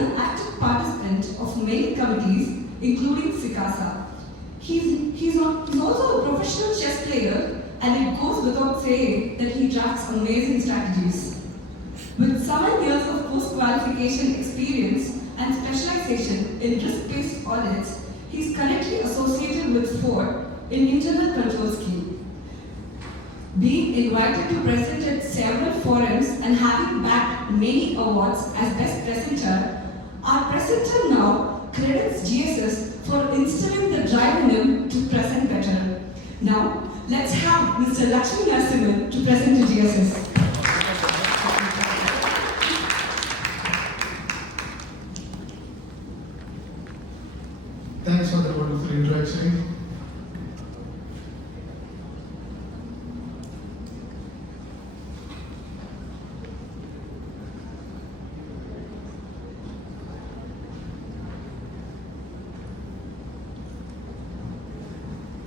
an active participant of many committees, including SICASA. He's also a professional chess player, and it goes without saying that he drafts amazing strategies. With 7 years of post-qualification experience and specialization in risk-based audits, he is currently associated with Ford in internal control scheme. Being invited to present at several forums and having bagged many awards as best presenter, our presenter now credits GSS for instilling the drive in him to present better. Now, let's have Mr. LakshmiNarasimhan to present to GSS. Thanks for the wonderful introduction.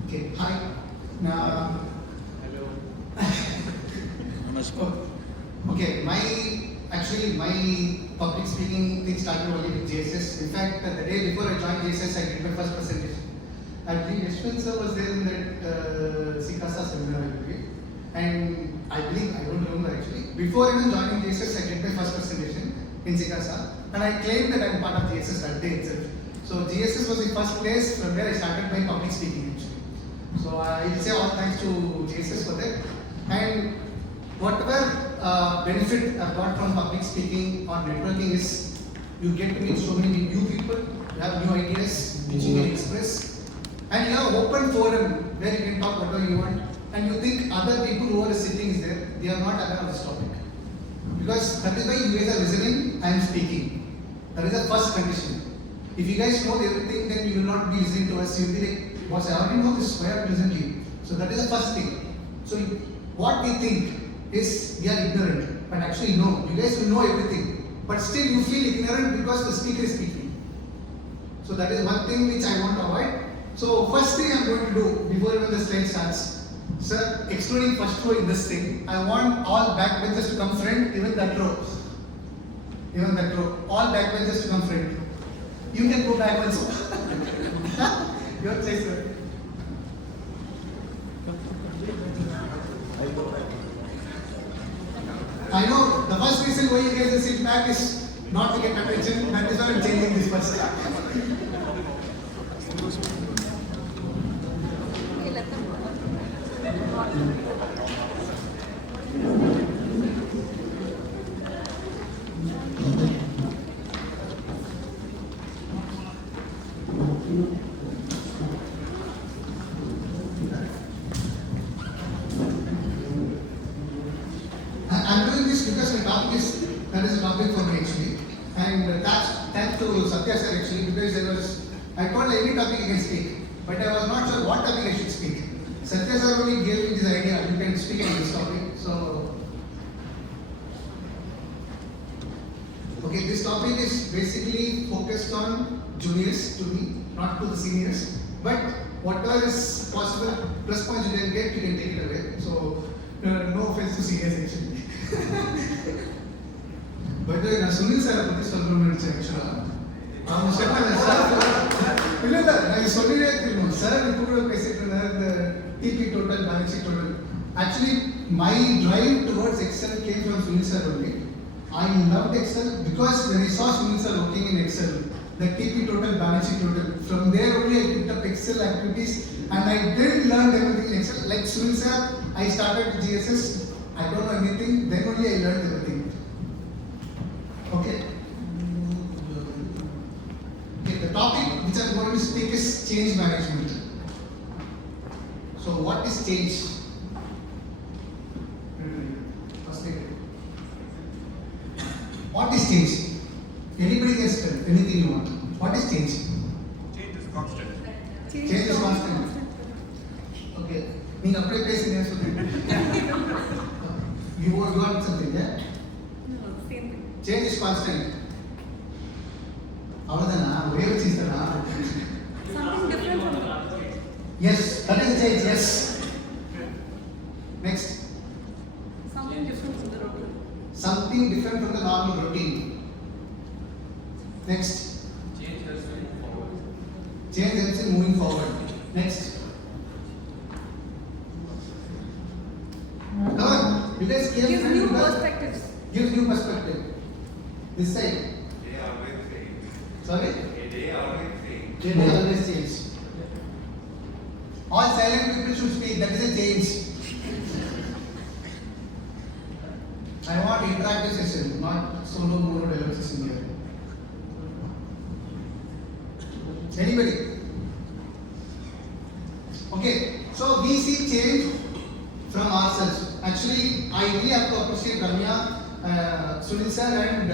Okay, hi. Now, Hello. okay, my public speaking thing started only with JSS. In fact, the day before I joined JSS, I did my first presentation. I believe Yashwant sir was there in that SICASA seminar, I believe. And I don't remember actually. Before even joining JSS, I did my first presentation in SICASA. And I claimed that I'm part of JSS that day itself. So JSS was the first place from where I started my public speaking actually. So I will say all thanks to JSS for that. And whatever benefit I've got from public speaking or networking is you get to meet so many new people, you have new ideas which you can express, and you have open forum where you can talk whatever you want, and you think other people who are sitting there, they are not aware of this topic. Because that is why you guys are listening, I am speaking. That is the first condition. If you guys know everything, then you will not be listening to us. You will be like, boss, I already know this, why have to listen to you? So that is the first thing. So what we think is we are ignorant, but actually no, you guys will know everything, but still you feel ignorant because the speaker is speaking. So that is one thing which I want to avoid. So first thing I am going to do before even the slide starts, sir, excluding first row in this thing, I want all backbenchers to come front, even that row, all backbenchers to come front. You can go back also. Your choice, sir. I know the first reason why you guys sit back is not to get attention. That is why I'm changing this first. I'm doing this because my topic is a topic for me actually, and thanks to Satya sir actually, because I told any topic you can speak, but I was not sure what topic I should speak. Satya sir only gave me this idea, you can speak on this topic. So, okay, this topic is basically focused on juniors to me, not to the seniors, but whatever is possible, plus points you can get, you can take it away. So, no offense to seniors actually. By the way, நான் சுனில் சாரை பற்றி சொல்லணும்னு நினைச்சேன் ஆக்சுவலாக. அவங்க சொன்னாங்க sir இல்லை நான் சொல்லிட்டே இருக்கணும் சார் இப்போ கூட பேசிட்டு இருந்தார் இந்த TB total balance sheet total. Actually, my drive towards Excel came from Sunil sir only. I loved Excel because when I saw Sunil sir working in Excel, the TP total, balance sheet total, from there only I picked up Excel activities and I did learn everything in Excel. Like Sunil sir, I started with GSS, I don't know anything, then only I learned everything. Okay. The topic which I am going to speak is change management. So what is change? What is change? Anybody can spell anything you want. What is change? Change is constant. Change is constant. Okay. You apply placing answer. You want something, yeah? No, same thing. Change is constant. Avadana, where is that? Something different from the Yes, that is change, yes. Next. something different from the routine. Something different from the normal routine. Next. Change has to move forward. Change helps in moving forward. Next. Come on. You guys came Gives and new you guys- perspectives. Gives new perspective. This side. They always change. Sorry? A day always change. They always change. All silent people should speak. That is a change. I want interactive session, not solo mono session here. Anybody? Okay, so we see change from ourselves. Actually, I really have to appreciate Ramya, Sunil sir and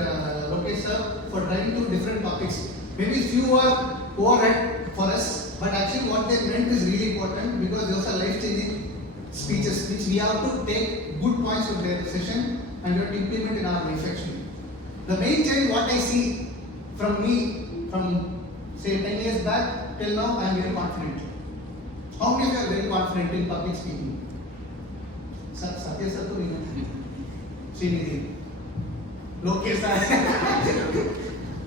Lokesh sir for driving to different topics. Maybe few are overhead for us, but actually what they meant is really important because those are life-changing speeches which we have to take good points of their session and we have to implement in our life actually. The main change what I see from me from say 10 years back till now, I am very confident. How many of you are very confident in public speaking? Satya sir to nahi. Srinidhi. Lokesh sir.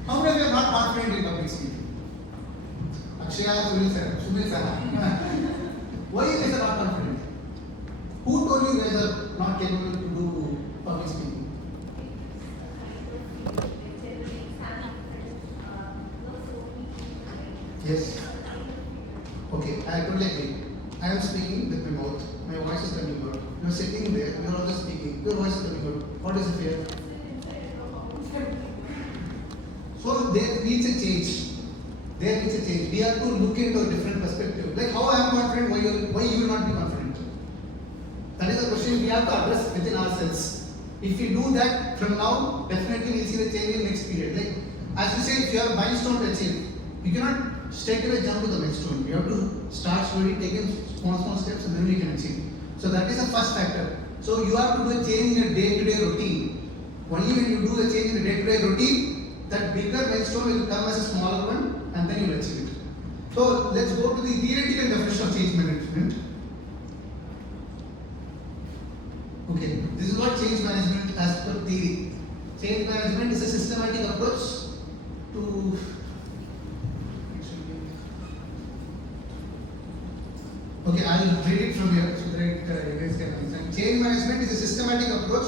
How many of you are not confident in public speaking? Akshaya, Sunil sir. Why you guys are not confident? Who told you guys are not capable to do public speaking? Yes. Okay, I totally agree. I am speaking with my mouth. My voice is coming out. You are sitting there. You are also speaking. Your voice is coming out. What is the fear? So there needs a change. There needs a change. We have to look into a different perspective. Like how I am confident, why you will not be confident? That is a question we have to address within ourselves. If we do that from now, definitely we will see the change in next period. Like as you say, if you have a milestone to achieve, you cannot straight away jump to the milestone. You have to start slowly, taking small steps, and then you can achieve. So that is the first factor. So you have to do a change in your day-to-day routine. Only when you do a change in the day-to-day routine, that bigger milestone will come as a smaller one, and then you will achieve it. So let's go to the theoretical definition of change management. Okay, this is what change management as per theory. Change management is a systematic approach to okay, I will read it from here so that you guys can understand. Change management is a systematic approach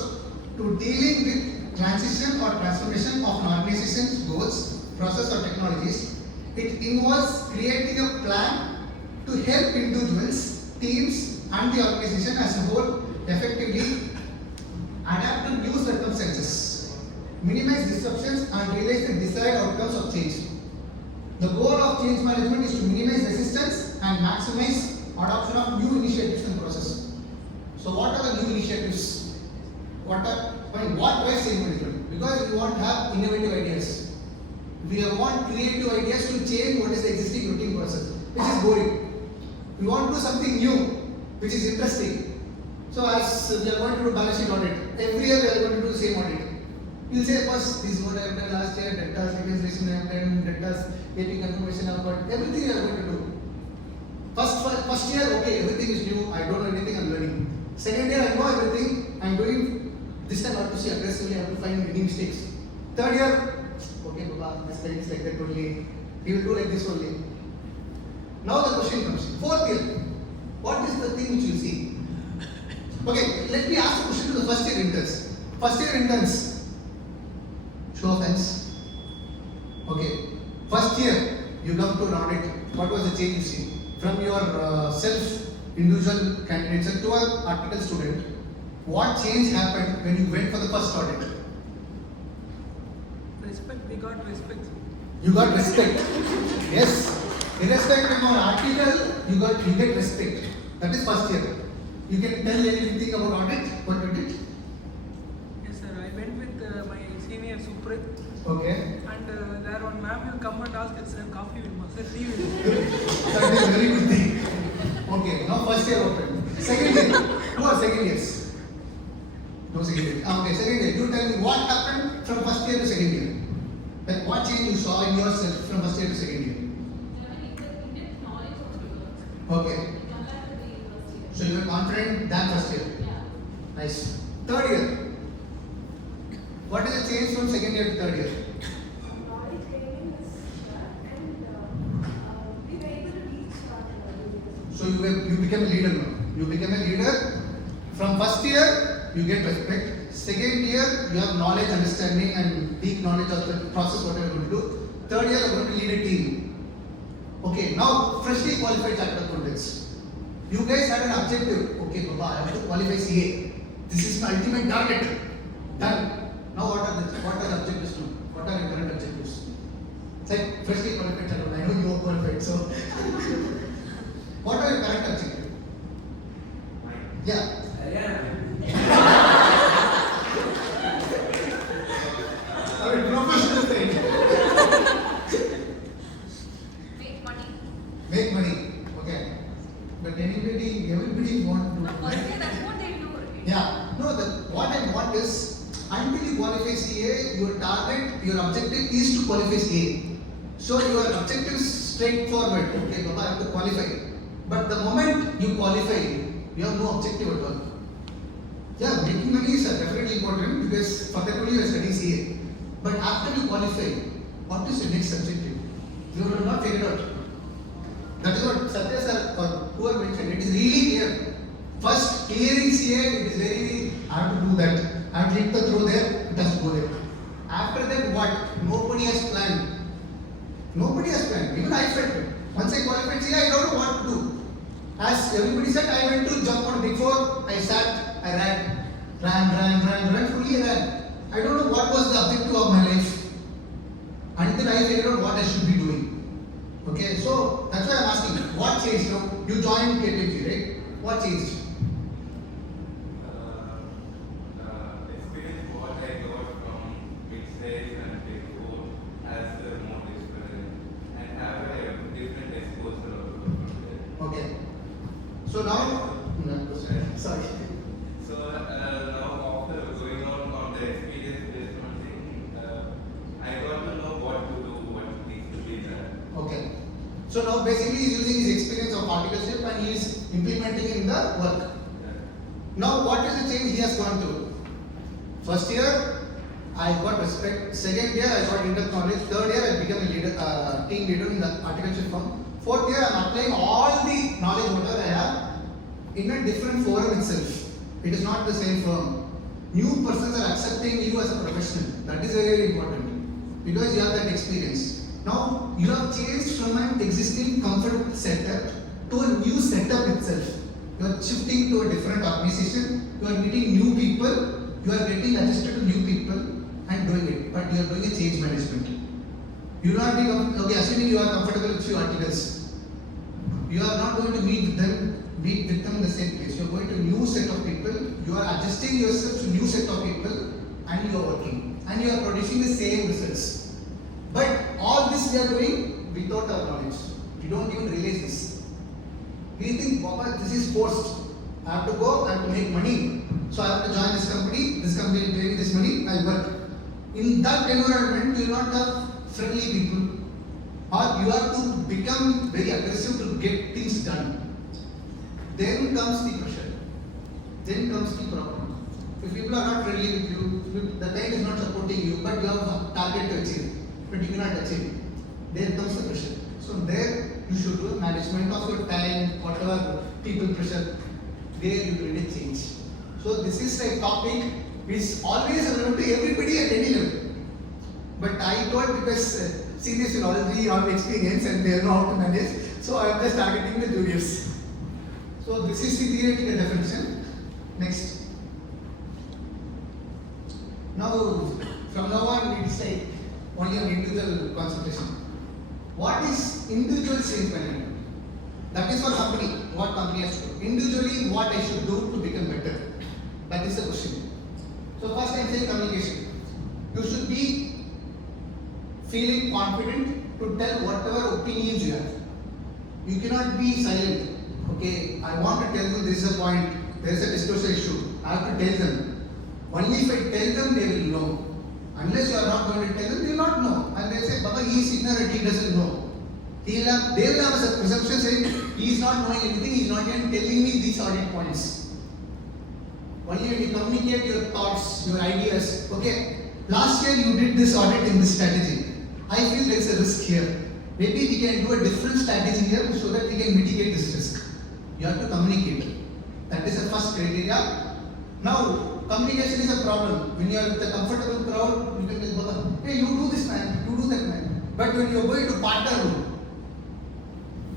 to dealing with transition or transformation of an organization's goals, process or technologies. It involves creating a plan to help individuals, teams and the organization as a whole effectively adapt to new circumstances, minimize disruptions and realize the desired outcomes of change. The goal of change management is to minimize resistance and maximize adoption of new initiatives and process. So what are the new initiatives? What drives change management? Because we want to have innovative ideas. We want creative ideas to change what is the existing routine process, which is boring. We want to do something new, which is interesting. So as we are going to do balance sheet audit, every year we are going to do the same audit. You will say, first, this is what I have done last year, debtors, reconciliation I have done, debtors, AP confirmation I have got, everything we are going to do. First year, okay, everything is new, I don't know anything, I'm learning. Second year, I know everything, I'm doing, this time I have to see aggressively, I have to find any mistakes. Third year, okay, Baba, this guy is like that only, he will do like this only. Now the question comes, fourth year, what is the thing which you see? Okay, let me ask the question to the first year interns. First year interns, show of hands. Okay, first year, you come to an audit, what was the change you see? From your individual candidate to an article student, what change happened when you went for the first audit? Respect, we got respect. You got respect. Yes. Irrespective of article, you get respect. That is first year. You can tell anything about audit, what you did? Yes, sir. I went with my senior Suprit. Okay. And there one ma'am will come and ask, sir, coffee will sir, tea will That is a very good thing. Okay, now first year open. Second year. Who are second years? No second year. Okay, second year. You tell me what happened from first year to second year. Like what change you saw in yourself from first year to second year? Okay. So you were confident than first year? Yeah. Nice. Third year. What is the change from second year to third year? Knowledge getting become a leader now. You become a leader. From first year, you get respect. Second year, you have knowledge, understanding, and deep knowledge of the process, what you are going to do. Third year, you are going to lead a team. Okay, now freshly qualified chartered accountants. You guys had an objective. Okay, Baba, I have to qualify CA. This is my ultimate target. Done. Now what are the objectives now? What are your current objectives? It's like freshly qualified chartered. I know you are qualified, so what are your current objectives? Yeah. I mean, professional thing. Make money. Make money. Okay. But everybody want to. Of course, yeah, that's what they do. Right? Yeah. No, what I want is until you qualify CA, your target, your objective is to qualify CA. So your objective is straightforward. Okay, Baba, I have to qualify. But the moment you qualify, you have no objective at all. Yeah, making money is definitely important because for that only you are studying CA. But after you qualify, what is your next objective? You will not figure it out. That is what Satya sir or whoever mentioned. It is really clear. First, clearing CA, it is very, I have to do that. I have to hit the throw there, it has to go there. After that, what? Nobody has planned. Nobody has planned. Even I felt it. Once I qualified CA, I don't know what to do. As everybody said, I went to jump on Big Four. I sat, I ran, fully ran. I don't know what was the objective of my life until I figured out what I should be doing. Okay, so that's why I'm asking, what changed now? You joined KPMG, right? What changed? Experience what I got from Big Sales and Big Four as more experience and have a different exposure also from there. Okay. So now, sorry. So now after going on the experience based on thing, I got to know what to do, what needs to be done. Okay. So now basically he is using his experience of articleship and he is implementing in the work. Now what is the change he has gone through? First year, I got respect. Second year, I got in-depth knowledge. Third year, I became a leader, team leader in the articleship firm. Fourth year, I am applying all the knowledge whatever I have in a different forum itself. It is not the same firm. New persons are accepting you as a professional. That is very important because you have that experience. Now you have changed from an existing comfortable setup to a new setup itself. You are shifting to a different organization. You are meeting new people. You are getting adjusted to new people and doing it. But you are doing a change management. You will not be okay. Assuming you are comfortable with few articles, you are not going to meet with them in the same place. You are going to a new set of people. You are adjusting yourself to new set of people, and you are working, and you are producing the same results. But all this we are doing without our knowledge. We don't even realize this. We think, Baba, this is forced. I have to go, I have to make money. So I have to join this company is paying this money, I work. In that environment, you will not have friendly people. Or you have to become very aggressive to get things done. Then comes the pressure. Then comes the problem. If people are not friendly with you, the client is not supporting you, but you have a target to achieve, but you cannot achieve. There comes the pressure. So there you should do management of your time, whatever people pressure. There you will need a change. So this is a topic which is always available to everybody at any level. But I told because seniors will already have experience and they know how to manage. So I am just targeting the juniors. So this is the theoretical definition. Next. Now, from now on, we decide only on individual concentration. What is individual change management? That is for company. What company has to do. Individually, what I should do to become better. That is the question. So first I am saying communication. You should be feeling confident to tell whatever opinions you have. You cannot be silent. Okay, I want to tell them this is a point, there is a disclosure issue. I have to tell them. Only if I tell them, they will know. Unless you are not going to tell them, they will not know. And they say, Baba, he is ignorant, he doesn't know. They will have a presumption saying, he is not knowing anything, he is not even telling me these audit points. Only when you communicate your thoughts, your ideas. Okay, last year you did this audit in this strategy. I feel there is a risk here. Maybe we can do a different strategy here so that we can mitigate this risk. You have to communicate. That is the first criteria. Now, communication is a problem. When you are with a comfortable crowd, you can just go, hey, you do this man, you do that man. But when you are going to partner room,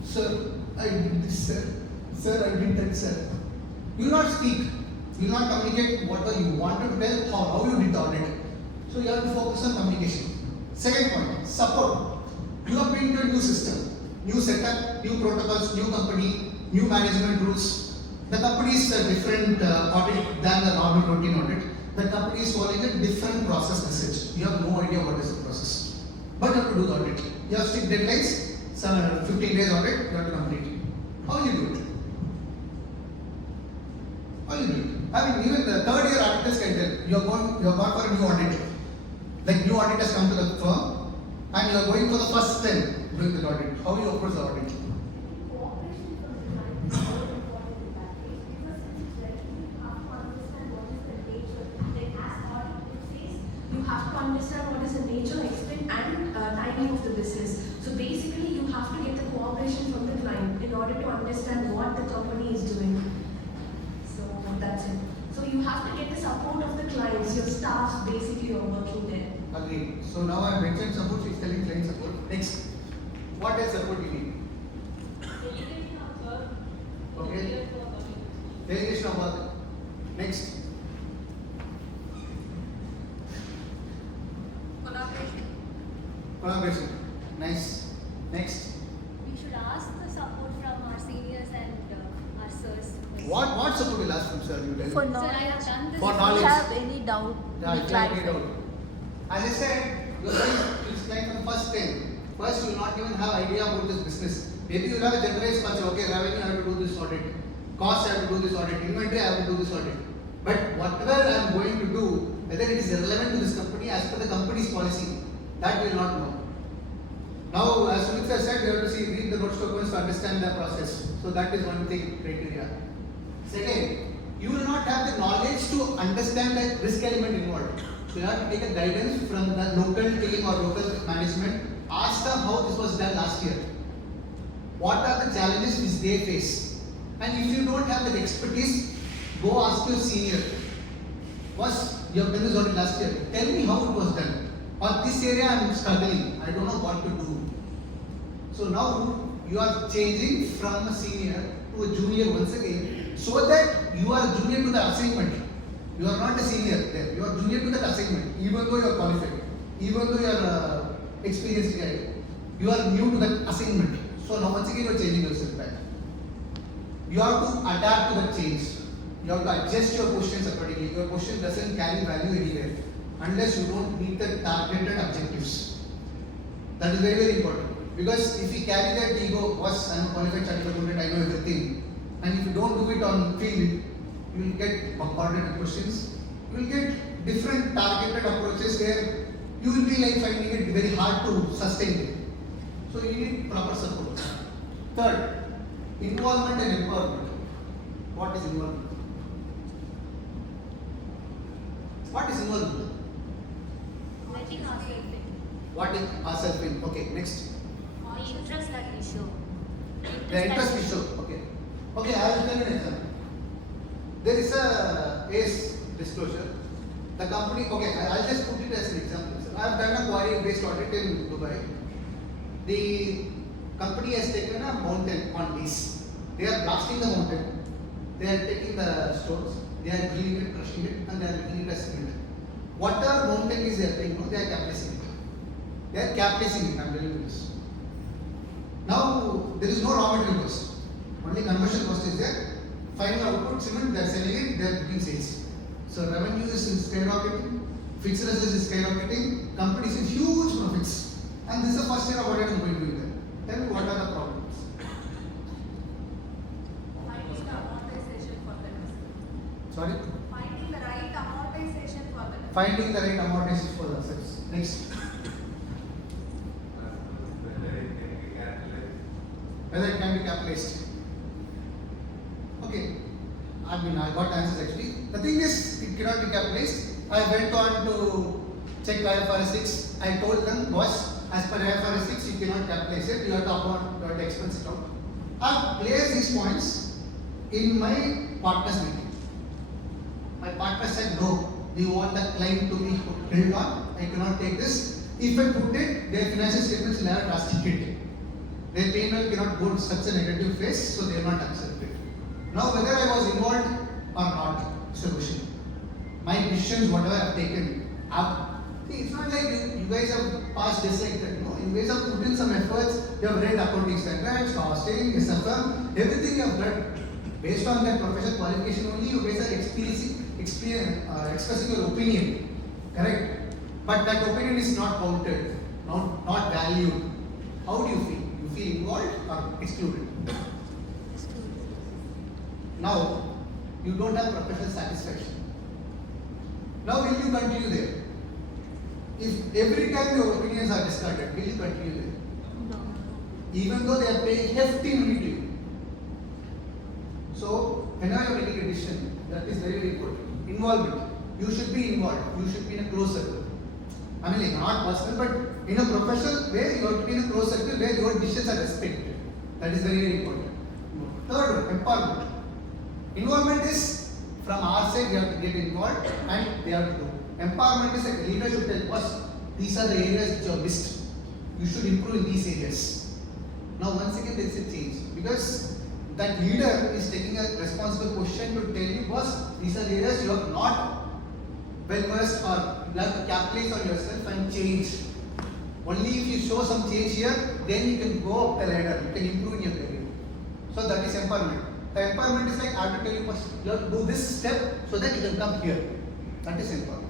sir, I did this, sir. Sir, I did that, sir. You will not speak. You will not communicate what you wanted to tell, how you did the audit. So you have to focus on communication. Second point, support. You are bringing a new system, new setup, new protocols, new company, new management rules. The company is a different audit than the normal routine audit. The company is following a different process message. You have no idea what is the process. But you have to do the audit. You have strict deadlines, some 15 days audit, you have to complete it. How will you do it? How will you do it? I mean, even the third year auditors can tell you are gone for a new audit. Like new audit has come to the firm and you are going for the first time doing the audit. How will you approach the audit? Cooperation from the client is very important in that case because since it's very you have to understand what is the nature. Like as audit it says, you have to understand what is the nature, extent and timing of the business. So basically, you have to get the cooperation from the client in order to understand what the company is doing. So that's it. So you have to get the support of the clients, your staff basically are working there. Agreed. So now I mentioned support, she is telling client support. Next, what else support you need? Delegation of work. Okay. Delegation of work. Next, Collaboration. collaboration. Nice. Next, We should ask the support from our seniors and our sirs. what support will ask from sir? You tell For me. Sir, I knowledge, have done this. For if knowledge. you have any doubt, Yeah, we it can be clarify. done. As I said, you are going to this client for the first time. First, you will not even have idea about this business. Maybe you have a generalized concept. Okay, revenue, I have to do this audit. Cost, I have to do this audit. Inventory, I have to do this audit. But whatever I am going to do, whether it is relevant to this company as per the company's policy, that we will not know. Now, as Sumitra said, we have to see, read the notes documents to understand the process. So that is one thing, criteria. Second, you will not have the knowledge to understand the risk element involved. So you have to take a guidance from the local team or local management. Ask them how this was done last year. What are the challenges which they face? And if you don't have that expertise, go ask your senior. Boss, you have done this audit last year. Tell me how it was done. Or this area I am struggling. I don't know what to do. So now you are changing from a senior to a junior once again, so that you are junior to the assignment. You are not a senior there. You are junior to that assignment, even though you are qualified, even though you are experienced guy. You are new to that assignment. So now once again you are changing yourself back. You have to adapt to that change. You have to adjust your questions accordingly. Your question doesn't carry value anywhere unless you don't meet the targeted objectives. That is very, very important. Because if you carry that ego, boss, I am a qualified chartered accountant, I know everything. And if you don't do it on field, you will get bombarded with questions. You will get different targeted approaches where you will be like finding it very hard to sustain it. So you need proper support. Third, involvement and empowerment. What is involvement? What is involvement? Letting ourselves in. What is ourselves in? Okay, next. Or interest that we show. The interest we show. Okay. Okay, I will tell you an example. There is a ACE disclosure. The company, okay, I'll just put it as an example. So I have done a quarry-based audit in Dubai. The company has taken a mountain on lease. They are blasting the mountain. They are taking the stones. They are drilling it, crushing it, and they are making it as cement. Whatever mountain is they are paying, no, they are capitalizing it. They are capitalizing it, I am telling you this. Now, there is no raw material cost. Only conversion cost is there. Final output, cement, they are selling it, they are booking sales. So, revenue is skyrocketing, fixed assets is skyrocketing, companies in huge profits. And this is the first year of audit I am going to do there. Tell me what are the problems? Finding the amortization for them. Sorry? Finding the right amortization for them. Finding the right amortization for the assets. Next. Whether it can be capitalized. Okay. I mean, I got answers actually. The thing is, it cannot be capitalized. I went on to check IFRS 6. I told them, boss, as per IFRS 6, you cannot capitalize it. You have to expense it out. I have placed these points in my partners meeting. My partner said, no, we want the client to be held on. I cannot take this. If I put it, their financial statements will have a drastic hit. Their P&L cannot go to such a negative phase, so they are not accepted. Now, whether I was involved or not, it's a question. My decisions, whatever I have taken, see, it's not like you guys have passed just like that. No, you guys have put in some efforts. You have read accounting standards, costing, SFM, everything you have read. Based on that professional qualification only, you guys are expressing your opinion. Correct? But that opinion is not counted, not valued. How do you feel? You feel involved or excluded? Now, you don't have professional satisfaction. Now, will you continue there? If every time your opinions are discarded, will you continue there? No. Even though they are paying hefty money to you. So, whenever you are taking a decision, that is very, very important. Involvement. You should be involved. You should be in a close circle. I mean, like not personal, but in a professional way, you have to be in a close circle where your decisions are respected. That is very, very important. Third one, empowerment. Involvement is from our side, we have to get involved and they have to do. Empowerment is like a leader should tell us, these are the areas which you have missed. You should improve in these areas. Now, once again, there is a change because that leader is taking a responsible position to tell you, boss, these are the areas you have not well versed or you have to capitalize on yourself and change. Only if you show some change here, then you can go up the ladder, you can improve in your career. So that is empowerment. The empowerment is like I have to tell you first, you have to do this step so that you can come here. That is empowerment.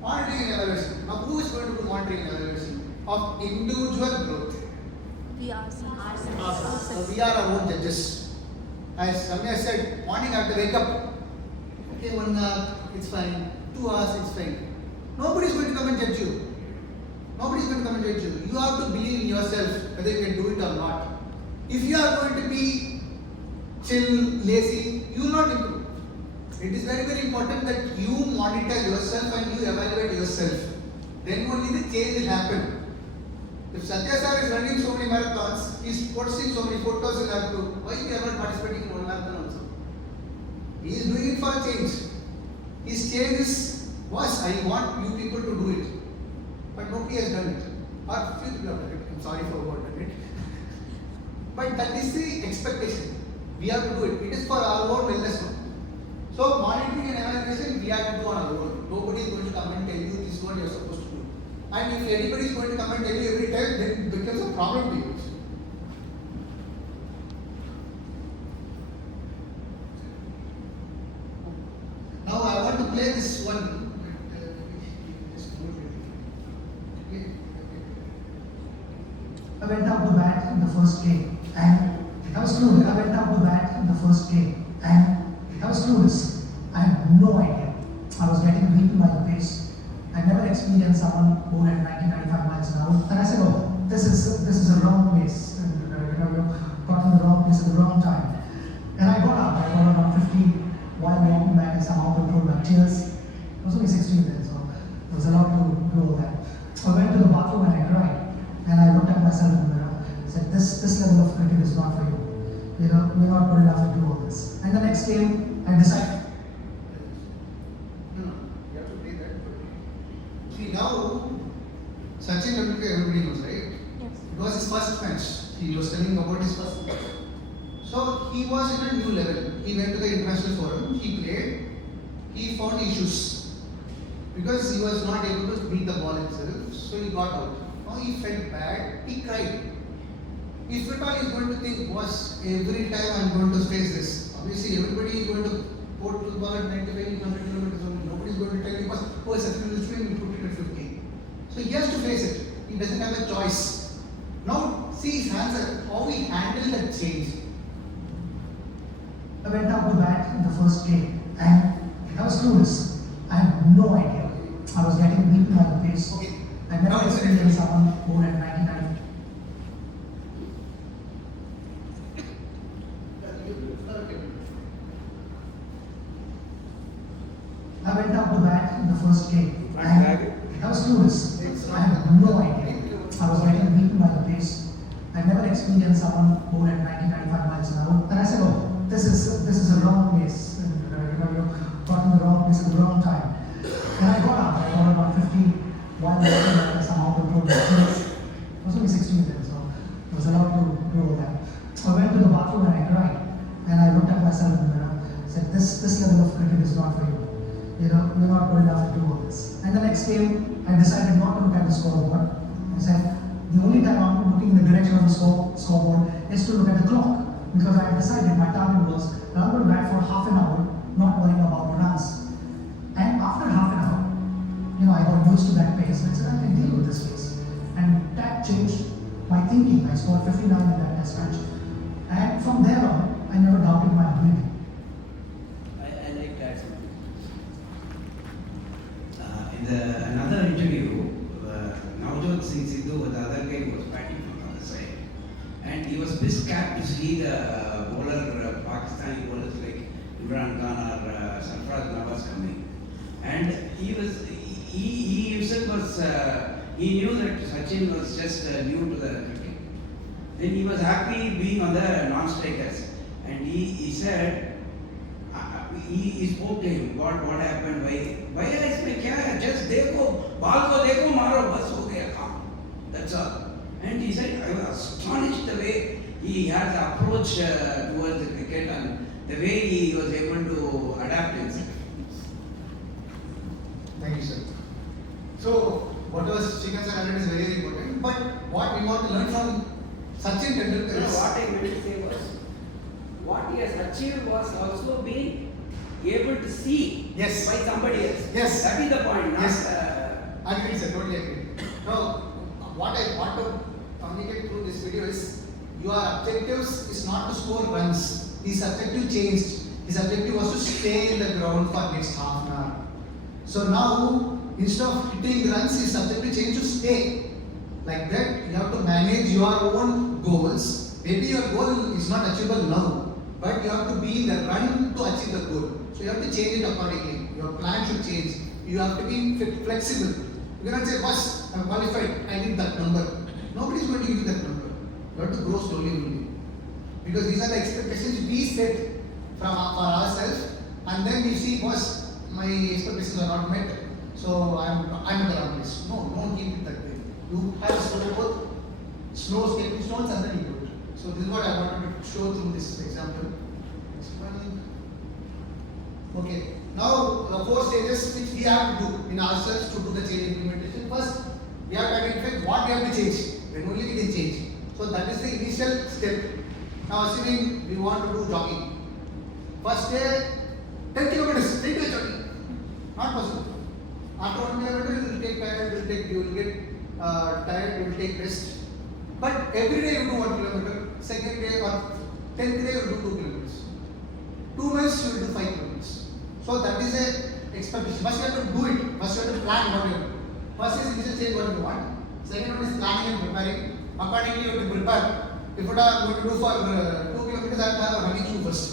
Monitoring and evaluation. Now who is going to do monitoring and evaluation of individual growth? We are So we are our own judges. As Ramya said, morning I have to wake up. Okay, 1 hour, it's fine. 2 hours, it's fine. Nobody is going to come and judge you. Nobody is going to come and judge you. You have to believe in yourself whether you can do it or not. If you are going to be chill, lazy, you will not improve. It is very, very important that you monitor yourself and you evaluate yourself. Then only the change will happen. If Satya sir is running so many marathons, he is posting so many photos in our group, why we are not participating in one marathon also? He is doing it for a change. His change is, boss, I want you people to do it. But nobody has done it. Or few people have done it. I'm sorry for what done it. But that is the expectation. We have to do it. It is for our own wellness. So monitoring and evaluation we have to do on our own. Nobody is going to come and tell you this is what you are supposed to do. And if anybody is going to come and tell you every time, then it becomes a problem to you. Now I want to play this one. I went up to bat in the first game and I was clueless. I went up to bat in the first game and I was clueless. I had no idea. I was getting beaten by the pace. I never experienced someone who had 90-95 miles an hour. And I said, oh, this is a wrong place. And, you've got in the wrong place at the wrong time. And I got up. I got around 15 while walking back and somehow controlled my tears. I was only 16 then, so there was a lot to do all that. So I went to the bathroom and I cried. And I looked at myself in the mirror and said, this level of cricket is not for you. We're not good enough to do all this. And the next game, I decided. No, you have to play that. See, now, Sachin Tendulkar, everybody knows, right? Yes. It was his first match. He was telling about his first match. So, he was in a new level. He went to the international forum, he played, he found issues. Because he was not able to beat the ball himself, so he got out. Now he felt bad, he cried. If at all he is going to think, boss, every time I am going to face this. Obviously, everybody is going to put the ball at 95 kilometers only. Nobody is going to tell you, boss, oh, it's a field swing, we put it at 50. So he has to face it. He doesn't have a choice. Now, see his answer, how he handled that change. I went up to bat in the first game and I was clueless. I had no idea. I was getting beaten by the pace. Okay. I never experienced someone who had 99. I went up to bat in the first game and I was clueless. I had no idea. I was getting beaten by the pace. I never experienced someone who had 90-95 miles an hour. And I said, oh, this is a wrong place. You've gotten the wrong place at the wrong time. And I got up. I got about 15 while walking at some out of road. I was only 16 then, so I was allowed to do all that. So I went to the bathroom and I cried. And I looked at myself in the mirror. Said, this level of cricket is not for you. You're not good enough to do all this. And the next game, I decided not to look at the scoreboard. I said, the only time I'm looking in the direction of the scoreboard is to look at the clock. Because I had decided my target was that I'm going to bat for half an hour, not worrying about runs. And after half an hour, I got used to that pace. I said, I can deal with this pace. And that changed my thinking. I scored 59 in that test match. And from there on, I never doubted my ability. I like that. In another interview, Navjot Singh Sidhu, the other guy, was batting from the other side. And he was biscapped to see the bowler, Pakistani bowlers like Imran Khan or Sarfraz Nawaz coming. And he himself was, he knew that Sachin was just new to the cricket. Then he was happy being on the non-strikers. And he said, he spoke to him, what happened, why इसमें क्या है, just देखो, ball को देखो, मारो, बस हो गया काम. That's all. And he said, I was astonished the way he had the approach towards the cricket and the way he was able to adapt himself. Thank you, sir. So, whatever Srikanth sir added is very important. But what we want to learn from Sachin Tendulkar is What I meant to say was, what he has achieved was also being able to see Yes. by somebody else. Yes. That is the point. Not, Yes. Agreed, sir. Totally agreed. Now, what I want to communicate through this video is your objectives is not to score runs. His objective changed. His objective was to stay in the ground for next half an hour. So now, instead of hitting runs, his objective changed to stay. Like that, you have to manage your own goals. Maybe your goal is not achievable now, but you have to be in the run to achieve the goal. So you have to change it accordingly. Your plan should change. You have to be flexible. You cannot say, boss, I'm qualified, I need that number. Nobody is going to give you that number. You have to grow slowly only. Because these are the expectations we set for ourselves, and then we see, boss, my expectations are not met, so I'm at the wrong place. No, don't keep it that way. You have slow stepping stones, and then you do it. So this is what I wanted to show through this example. Next one. Okay. Now the 4 stages which we have to do in ourselves to do the change implementation. First, we have to identify what we have to change. Then only we can change. So that is the initial step. Now assuming we want to do jogging. First day, 10 kilometers, straight away jogging. Not possible. After 1 kilometer, you will take tired, you will get tired, you will take rest. But every day you do 1 kilometer, second day or 10th day you will do 2 kilometers. 2 months you will do 5 kilometers. So that is a expectation. First you have to do it. First you have to plan what you do. First is initial change what you want. Second one is planning and preparing. Accordingly you have to prepare. If what I am going to do for 2 kilometers, I have to have a running shoe first.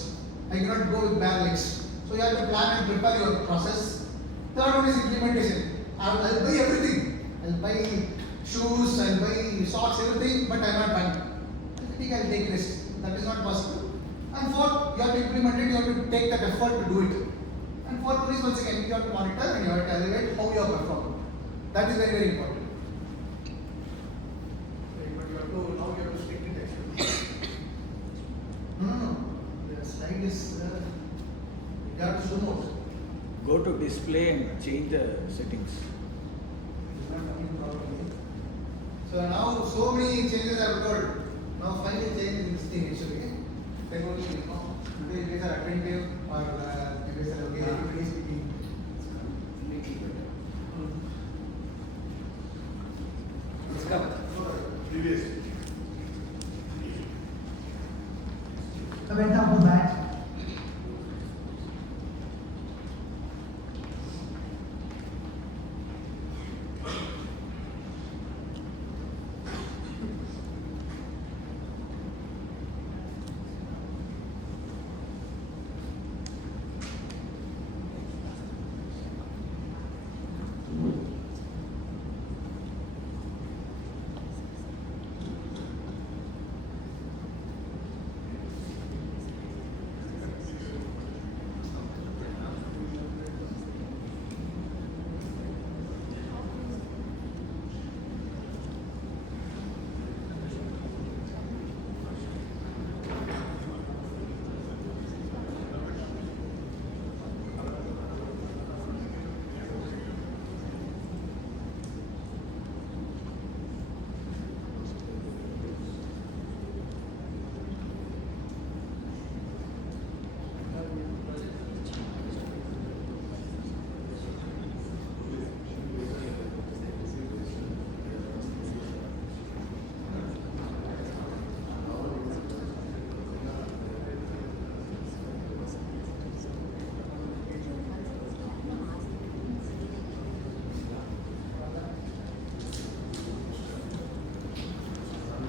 I cannot go with bare legs. So you have to plan and prepare your process. Third one is implementation. I will buy everything. I will buy shoes, I will buy socks, everything, but I am not buying. I think I will take rest. That is not possible. And fourth, you have to implement it, you have to take that effort to do it. And fourth one is once again, you have to monitor and you have to evaluate how you are performing. That is very, very important. But you have to, now you have to stick with it. No. The slide is, you have to zoom out. Go to display and change the settings. It's not coming properly. So now so many changes I have told. Now finally change in this thing actually. Then only today you guys are attentive or you guys are okay, everybody is speaking. Let's go. Previous. I went up to bat.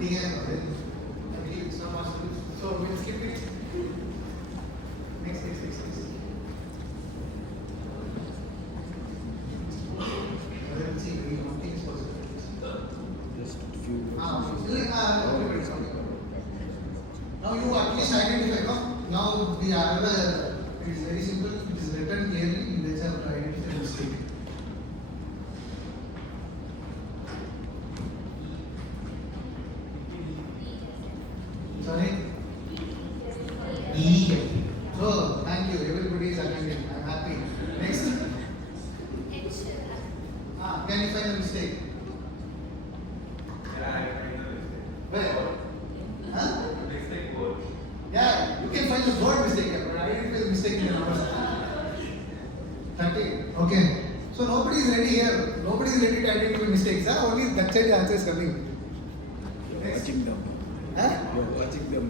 DM. I believe it's not possible. So we'll skip it. Next. Let's see, we don't think it's possible. Just few. Now you at least identify. Now the other is very simple. It is written clearly. You guys have to identify the mistake. Sorry? E. So thank you. Everybody is attending. I'm happy. Next. Can you find the mistake? Yeah, I find the mistake. Where? Huh? Mistake word. Yeah, you can find the word mistake, but identify the mistake in the numbers. 30. Okay. So nobody is ready here. Nobody is ready to identify mistakes. Huh? Only that side the answer is coming. You're watching them. Huh? You're watching them.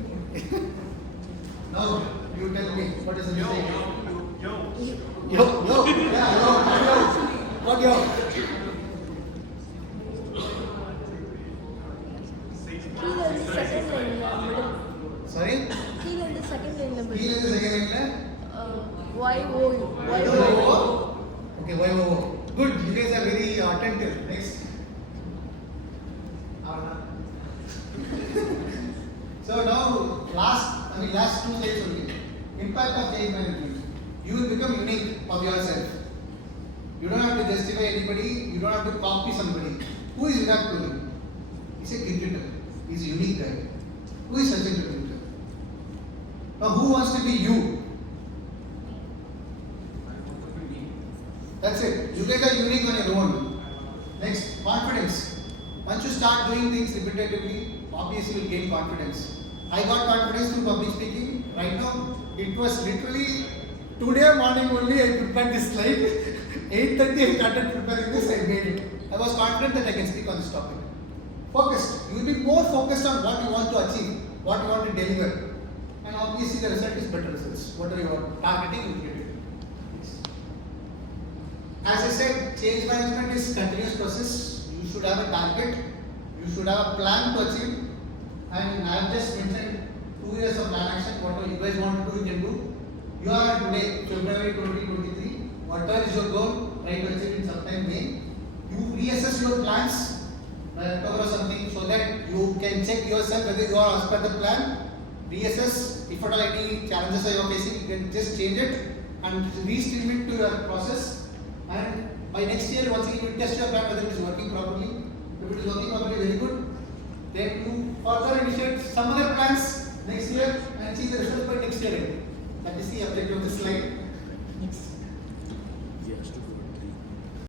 Now you tell me what is the mistake? Yo. Yo. Yeah, yo. What yo? Feel in the second line in the middle. Sorry? Feel in the second line in the Feel middle. in the second line. Y-O-U. Okay, why? Good. You guys are very attentive. Next. So now last 2 slides only. Impact of change management. You will become unique of yourself. You don't have to justify anybody. You don't have to copy somebody. Who is Virat Kohli? He's a cricketer. He's a unique guy. Who is Sachin Tendulkar? Now who wants to be you? That's it. You guys are unique on your own. Next, confidence. Once you start doing things repetitively, obviously you will gain confidence. I got confidence through public speaking. Right now, it was literally today morning only I prepared this slide. 8:30 I started preparing this, I made it. I was confident that I can speak on this topic. Focused. You will be more focused on what you want to achieve, what you want to deliver. And obviously the result is better results. Whatever you are targeting, you will get it. As I said, change management is continuous process. You should have a target. You should have a plan to achieve. And I have just mentioned 2 years of plan action. Whatever you guys want to do, you can do. You are today, February 2023. Whatever is your goal, try to achieve in sometime May. You reassess your plans by October or something so that you can check yourself whether you are as per the plan. Reassess. If at all any challenges are you facing, you can just change it and re-stream it to your process. And by next year, once again, you test your plan whether it is working properly. If it is working properly, very good. Then you further initiate some other plans next year and see the results by next year. That is the objective of this slide.